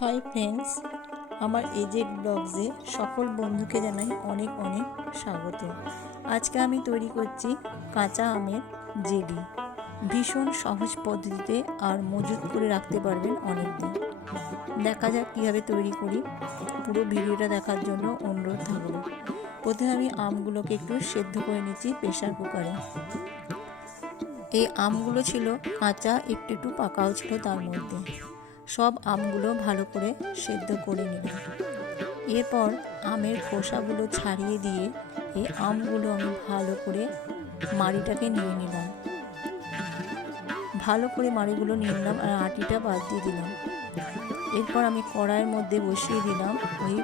High friends আমার AZ ব্লগসে সকল বন্ধুকে জানাই অনেক অনেক স্বাগত। আজকে আমি তৈরি করছি কাঁচা আমের জেলি। ভীষণ সহজ পদ্ধতিতে আর মজুত করে রাখতে পারবেন অনেক দিন দেখা যাক কীভাবে তৈরি করি। পুরো ভিডিওটা দেখার জন্য অনুরোধ থাকল। প্রথমে আমি আমগুলোকে একটু সেদ্ধ করে নিচ্ছি প্রেশার কুকারে। এই আমগুলো ছিল কাঁচা, একটু একটু পাকাও ছিল তার মধ্যে। সব আমগুলো ভালো করে সেদ্ধ করে নিলাম। এরপর আমের খোসাগুলো ছাড়িয়ে দিয়ে এই আমগুলো আমি ভালো করে মাড়িটাকে নিয়ে নিলাম। ভালো করে মাড়িগুলো নিয়ে নিলাম আর আটিটা বাদ দিয়ে দিলাম। এরপর আমি কড়াইয়ের মধ্যে বসিয়ে দিলাম ওই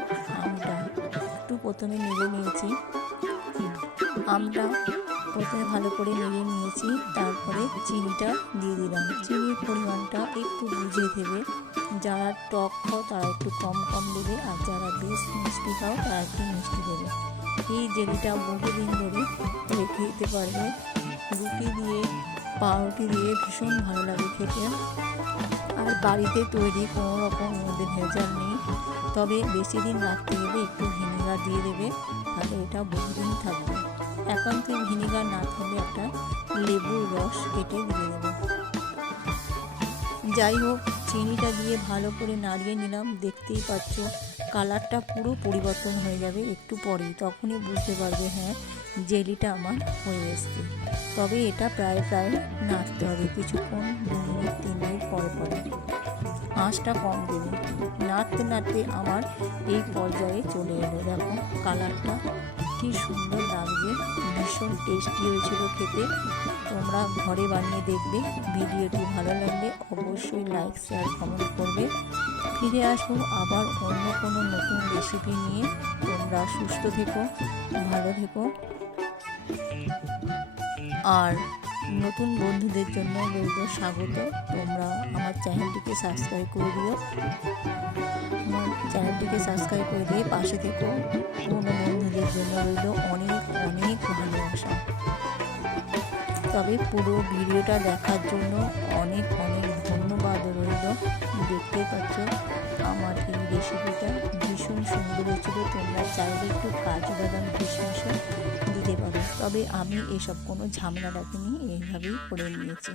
আমটা। একটু প্রথমে নেড়ে নিয়েছি। আমটা প্রথমে ভালো করে নেড়ে নিয়েছি, তারপরে চিনিটা দিয়ে দিলাম। চিনির পরিমাণটা একটু বুঝে দেবে। যারা টক খাও, তারা একটু কম কম দেবে, আর যারা বেশ মিষ্টি খাও, তারা একটু মিষ্টি দেবে। এই জেলিটা বহুদিন ধরে রেখে দিতে পারবে। রুটি দিয়ে, পাউরুটি দিয়ে ভীষণ ভালো লাগে খেতে। আর বাড়িতে তৈরি কোনো রকম মধ্যে ভেজাল নেই। তবে বেশি দিন রাখতে গেলে একটু ভিনেগার দিয়ে দেবে, তাহলে এটা বহুদিন থাকবে। একান্ত ভিনেগার না থাকলে একটা লেবুর রস কেটে দিয়ে দেবো। যাই হোক, চিনিটা দিয়ে ভালো করে নাড়িয়ে নিলাম। দেখতেই পাচ্ছ, কালারটা পুরো পরিবর্তন হয়ে যাবে একটু পরেই। তখনই বুঝতে পারবে হ্যাঁ জেলিটা আমার হয়ে এসছে। তবে এটা প্রায় প্রায় নাড়তে হবে, কিছুক্ষণ, দু মিনিট, তিন মিনিট, পরে পরে। আঁচটা কম দেবে নাড়তে নাড়তে আমার এই পর্যায়ে চলে এলো। দেখো, কালারটা কি সুন্দর লাগছে। ভীষণ টেস্টি হয়েছিল খেতে। তোমরা ঘরে বানিয়ে দেখবে। ভিডিওটি ভালো লাগলে অবশ্যই লাইক শেয়ার কমেন্ট করবে। ফিরে আসব আবার অন্য কোনো নতুন রেসিপি নিয়ে। তোমরা সুস্থ থেকো, ভালো থেকো। আর নতুন বন্ধুদের জন্য রইল স্বাগত। তোমরা আমার চ্যানেলটিকে সাবস্ক্রাইব করে দিও। আমার চ্যানেলটিকে সাবস্ক্রাইব করে দিয়ে পাশে থেকো। পুরনো বন্ধুদের জন্য রইল অনেক অনেক ভালোবাসা। তবে পুরো ভিডিওটা দেখার জন্য অনেক অনেক ধন্যবাদ রইল। দেখতে পাচ্ছ আমার এই রেসিপিটা ভীষণ সুন্দর হয়েছিল। তোমরা চাইলে একটু কাজু বাদাম কিশমিশও দিতে পারো তবে আমি এসব কোনো ঝামেলাটাকে নিয়ে এইভাবেই করে নিয়েছি।